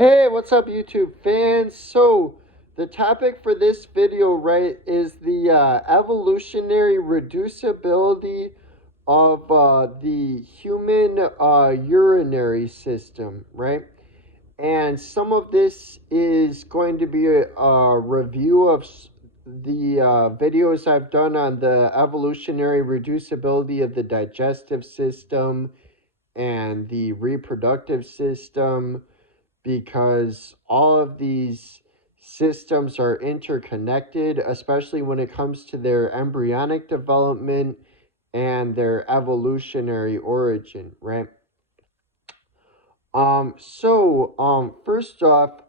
Hey, what's up, YouTube fans? So, the topic for this video, right, is the evolutionary reducibility of the human urinary system, right? And some of this is going to be a review of the videos I've done on the evolutionary reducibility of the digestive system and the reproductive system, because all of these systems are interconnected, especially when it comes to their embryonic development and their evolutionary origin, right? First off,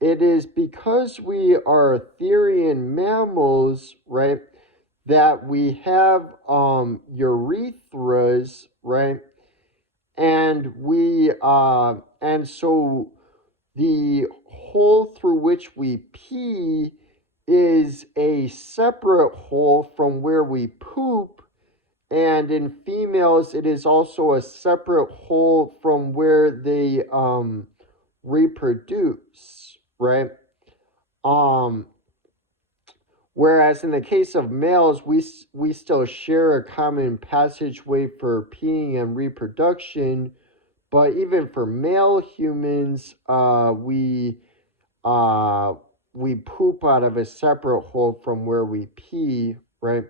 it is because we are Therian mammals, right, that we have urethras, right, and so the hole through which we pee is a separate hole from where we poop, and in females it is also a separate hole from where they reproduce, right? um Whereas in the case of males, we still share a common passageway for peeing and reproduction. But even for male humans, uh, we poop out of a separate hole from where we pee, right?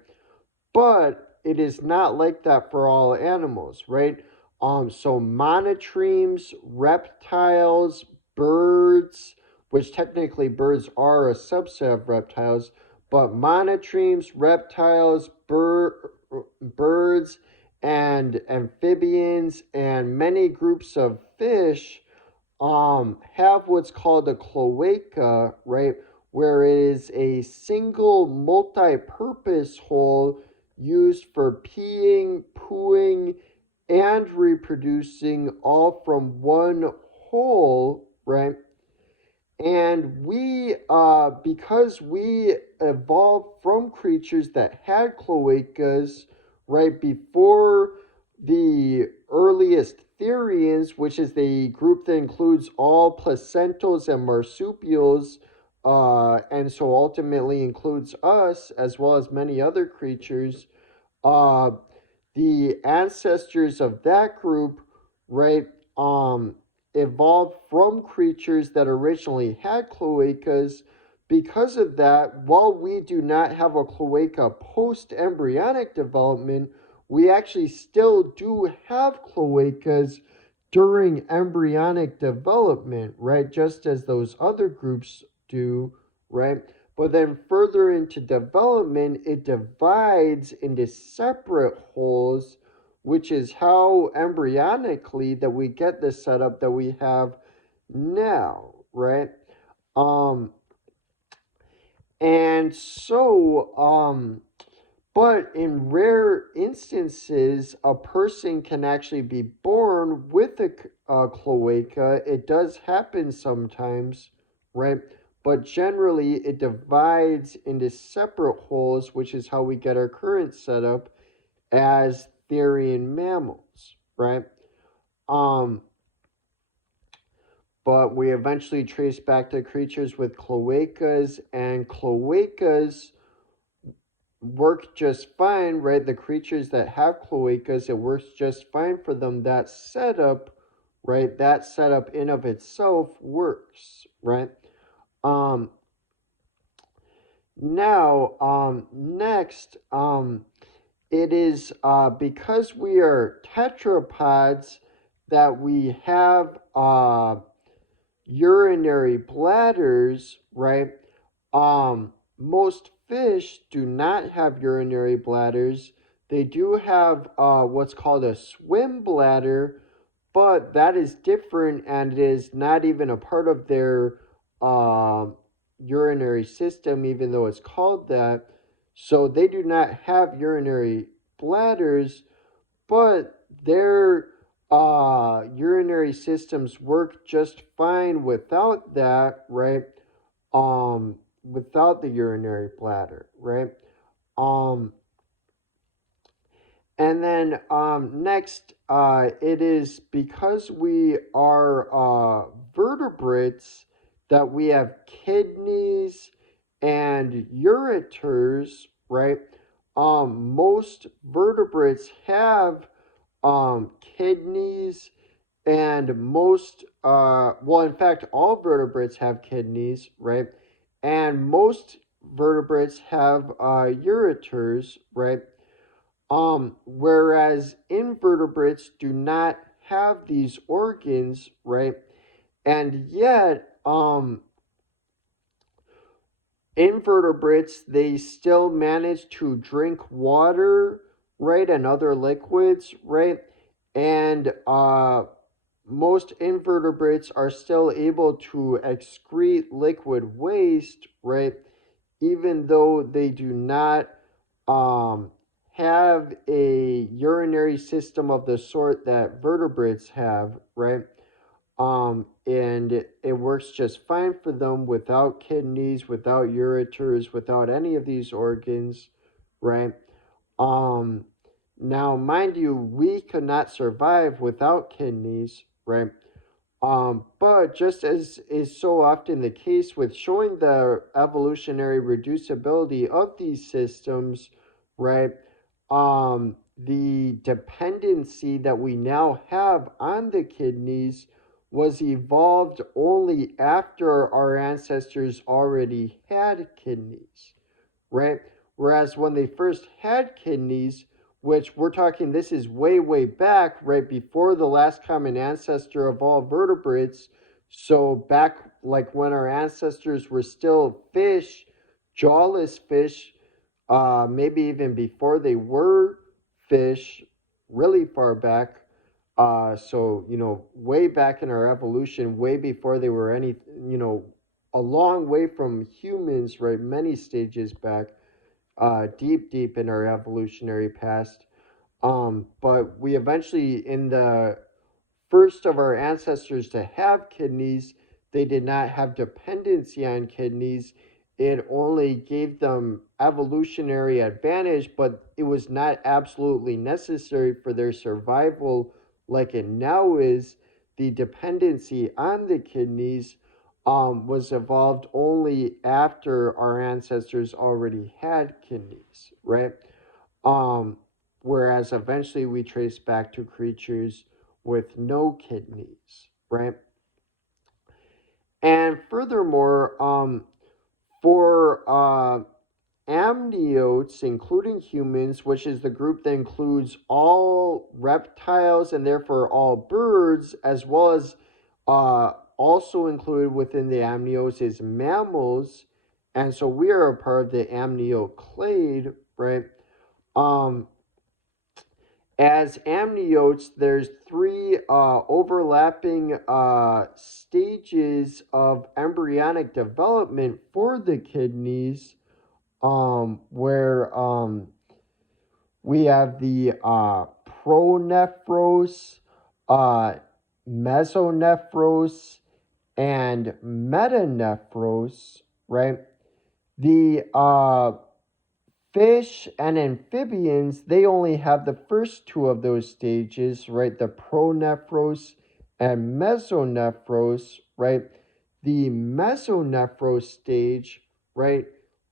But it is not like that for all animals, right? So monotremes, reptiles, birds, which technically birds are a subset of reptiles, but monotremes, reptiles, birds, and amphibians, and many groups of fish have what's called a cloaca, right? Where it is a single multi-purpose hole used for peeing, pooing, and reproducing, all from one hole, right? And because we evolved from creatures that had cloacas, right, before the earliest Therians, which is the group that includes all placentals and marsupials, and so ultimately includes us as well as many other creatures. Uh, the ancestors of that group, right, evolved from creatures that originally had cloacas. Because of that, while we do not have a cloaca post embryonic development, we actually still do have cloacas during embryonic development, right? Just as those other groups do, right? But then further into development, it divides into separate holes, which is how embryonically that we get the setup that we have now, right? Um, and so, but in rare instances, a person can actually be born with a cloaca. It does happen sometimes, right? But generally, it divides into separate holes, which is how we get our current setup as Therian mammals, right? Um, but we eventually trace back to creatures with cloacas, and cloacas work just fine, right? The creatures that have cloacas, it works just fine for them. That setup, right? That setup in of itself works, right? Um, Next, it is because we are tetrapods that we have urinary bladders, right? Most fish do not have urinary bladders. They do have what's called a swim bladder, but that is different and it is not even a part of their uh, urinary system, even though it's called that. So they do not have urinary bladders, but their urinary systems work just fine without that, right? Without the urinary bladder, right? Um, and then next, it is because we are vertebrates that we have kidneys and ureters, right? Most vertebrates have kidneys, and well, in fact, all vertebrates have kidneys, right? And most vertebrates have ureters, right? Whereas invertebrates do not have these organs, right? And yet, invertebrates, they still manage to drink water, right, and other liquids, right? And most invertebrates are still able to excrete liquid waste, right? Even though they do not um, have a urinary system of the sort that vertebrates have, right? And it works just fine for them without kidneys, without ureters, without any of these organs, right? Um, Now, mind you, we could not survive without kidneys, right? But just as is so often the case with showing the evolutionary reducibility of these systems, right? The dependency that we now have on the kidneys was evolved only after our ancestors already had kidneys, right? Whereas when they first had kidneys, which we're talking, this is way, way back, right before the last common ancestor of all vertebrates. So back like when our ancestors were still fish, jawless fish, maybe even before they were fish, really far back. So, way back in our evolution, way before they were any, a long way from humans, right? Many stages back, deep, deep in our evolutionary past. But we eventually, in the first of our ancestors to have kidneys, they did not have dependency on kidneys. It only gave them evolutionary advantage, but it was not absolutely necessary for their survival like it now is. The dependency on the kidneys was evolved only after our ancestors already had kidneys, right? Um, Whereas eventually we trace back to creatures with no kidneys, right? And furthermore, for amniotes, including humans, which is the group that includes all reptiles and therefore all birds, as well as also included within the amniotes is mammals. And so we are a part of the amniote clade, right? Um, As amniotes, there's three overlapping stages of embryonic development for the kidneys, where we have the pronephros, uh, mesonephros, and metanephros, right? The fish and amphibians, they only have the first two of those stages, right? The pronephros and mesonephros, right? The mesonephros stage, right,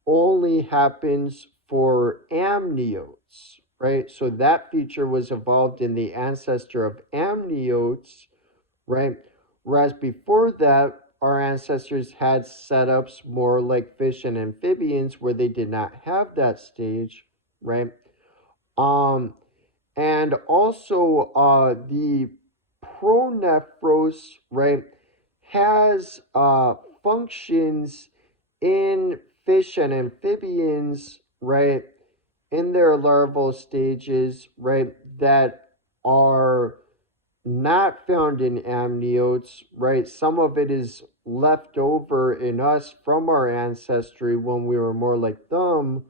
only happens for amniotes, right? So that feature was evolved in the ancestor of amniotes, right? Whereas before that, our ancestors had setups more like fish and amphibians where they did not have that stage, right? Um, and also the pronephros, right, has functions in fish and amphibians, right, in their larval stages, right, that are not found in amniotes, right? Some of it is left over in us from our ancestry when we were more like them,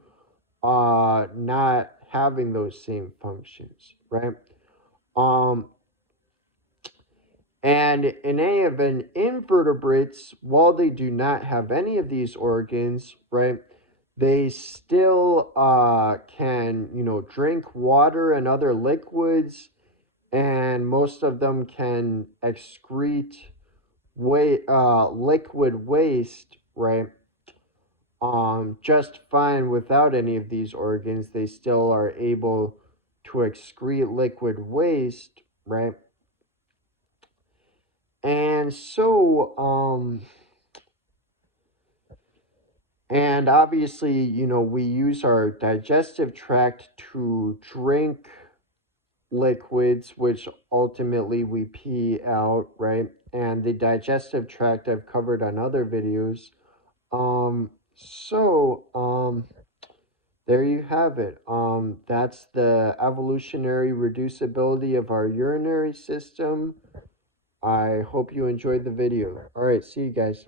not having those same functions, right? Um, and in any event, invertebrates, while they do not have any of these organs, right, they still can, drink water and other liquids, and most of them can excrete liquid waste, right? Just fine without any of these organs. They still are able to excrete liquid waste, right? And so, and obviously, we use our digestive tract to drink liquids, which ultimately we pee out, right? And the digestive tract I've covered on other videos. So, there you have it. That's the evolutionary reducibility of our urinary system. I hope you enjoyed the video. All right, see you guys.